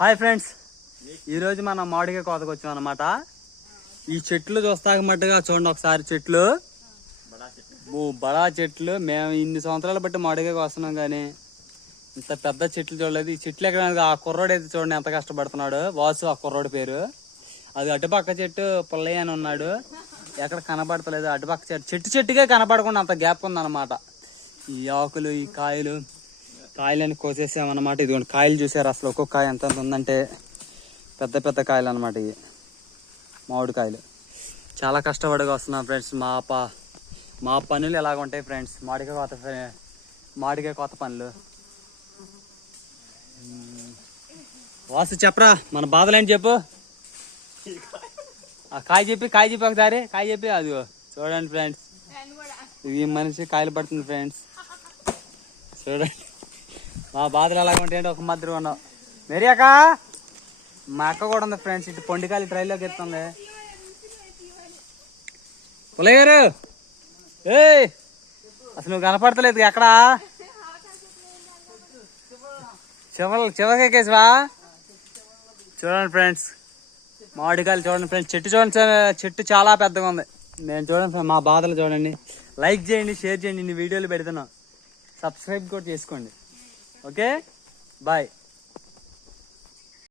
Hi friends, ఈరోజు మనం మామిడికాయ కోతకు వచ్చాం అన్నమాట. ఈ చెట్లు చూస్తాక మట్టుగా చూడండి ఒకసారి. చెట్లు బడా చెట్లు. మేము ఇన్ని సంవత్సరాలు బట్టి మామిడికాయ వస్తున్నాం కానీ ఇంత పెద్ద చెట్లు చూడలేదు. ఈ చెట్లు ఎక్కడ ఆ కుర్రోడు అయితే చూడండి ఎంత కష్టపడుతున్నాడు. వాసు ఆ కుర్రోడు పేరు. అది అటుపక్క చెట్టు పుల్లయ్య అని ఉన్నాడు, ఎక్కడ కనపడతలేదు. అటుపక్క చెట్టుగా కనపడకుండా అంత గ్యాప్ ఉందన్నమాట. ఈ ఆకులు ఈ కాయలని కోసేసామన్నమాట. ఇదిగోండి కాయలు చూసారు. అసలు ఒక్కొక్క కాయ ఎంత ఉందంటే పెద్ద పెద్ద కాయలు అనమాట. ఇవి మామిడికాయలు. చాలా కష్టపడిగా వస్తున్నాం ఫ్రెండ్స్. మా పనులు ఎలాగ ఉంటాయి ఫ్రెండ్స్, మామిడికాయ కోత పనులు. వాసు చెప్పరా మన బాధలేంటి చెప్పు. కాయ చెప్పి ఒకసారి కాయ చెప్పి. అదిగో చూడండి ఫ్రెండ్స్, ఇది మనిషి కాయలు పడుతుంది ఫ్రెండ్స్. చూడండి మా బాధలు ఎలాగ ఉంటాయంటే ఒక మాదిరి ఉన్నావు. మెరీ అక్క, మా అక్క కూడా ఉంది ఫ్రెండ్స్. ఇటు పొండికాయలు ట్రైల్లోకి ఎత్తుంది. పుల్లయ్య గారు, అసలు నువ్వు కనపడతలేదు ఎక్కడా. చివరికి ఎక్కేసివా. చూడండి ఫ్రెండ్స్ మామిడికాయలు చూడండి ఫ్రెండ్స్. చెట్టు చూడండి, చెట్టు చాలా పెద్దగా ఉంది. నేను చూడండి మా బాధలు చూడండి. లైక్ చేయండి, షేర్ చేయండి. ఇన్ని వీడియోలు పెడుతున్నాం. సబ్స్క్రైబ్ కూడా చేసుకోండి. Okay bye.